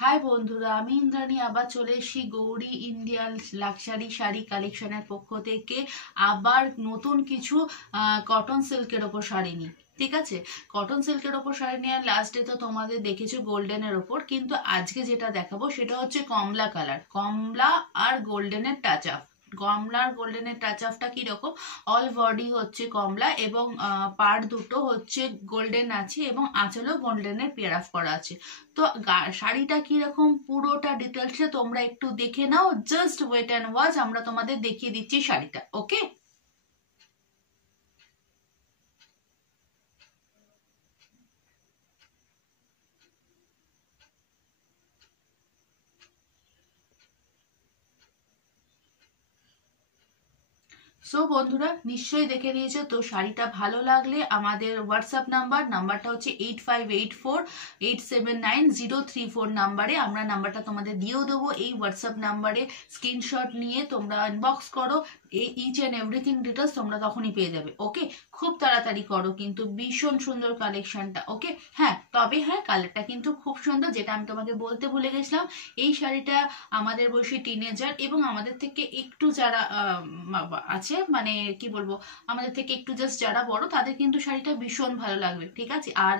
High বন্ধুরা, আমি ইন্দ্রাণী আবার চলে এসেছি গৌরী ইন্ডিয়ান লাক্সারি শাড়ি কালেকশনের পক্ষ থেকে আবার নতুন কিছু কটন সিল্কের ওপর শাড়ি নিয়ে। ঠিক আছে, কটন সিল্কের ওপর শাড়ি নিয়ে লাস্ট ডে তো তোমাদের দেখেছো গোল্ডেনের ওপর, কিন্তু আজকে যেটা দেখাবো সেটা হচ্ছে কমলা কালার, কমলা আর গোল্ডেনের টাচ আপ। কমলার গোল্ডেনের টাচ আপটা কিরকম, অল বডি হচ্ছে কমলা এবং পাড় দুটো হচ্ছে গোল্ডেন আছে এবং আঁচলেও গোল্ডেনের পেয়ার আপ করা আছে। তো শাড়িটা কিরকম পুরোটা ডিটেলসে তোমরা একটু দেখে নাও, জাস্ট ওয়েট অ্যান্ড ওয়াচ, আমরা তোমাদের দেখিয়ে দিচ্ছি শাড়িটা। ওকে, সো বন্ধুরা নিশ্চয়ই দেখে নিয়েছো তো। শাড়িটা ভালো লাগলে আমাদের হোয়াটসঅ্যাপ নাম্বারটা হচ্ছে 8584879034 নাম্বারে, আমরা নাম্বারটা তোমাদের দিয়েও দেবো। এই হোয়াটসঅ্যাপ নাম্বারে স্ক্রিনশট নিয়ে তোমরা ইনবক্স করো, ইচ অ্যান্ড এভরিথিং ডিটেলস তোমরা তখনই পেয়ে যাবে। ওকে, খুব তাড়াতাড়ি করো, কিন্তু ভীষণ সুন্দর কালেকশনটা। ওকে, হ্যাঁ তবে হ্যাঁ কালারটা কিন্তু খুব সুন্দর, যেটা আমি তোমাকে বলতে ভুলে গেছিলাম। এই শাড়িটা আমাদের বয়সী টিনেজার এবং আমাদের থেকে একটু যারা আছে, মানে কি বলবো, আমাদের থেকে একটু জাস্ট যারা বড় তাদের কিন্তু শাড়িটা ভীষণ ভালো লাগবে। ঠিক আছে, আর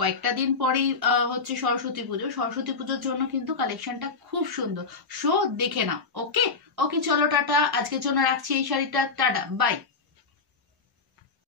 কয়েকটা দিন পরেই হচ্ছে সরস্বতী পুজো। সরস্বতী পুজোর জন্য কিন্তু কালেকশনটা খুব সুন্দর, সো দেখে নাও। ওকে ওকে, চলো টাটা, আজকের জন্য রাখছি এই শাড়িটা, টাটা বাই।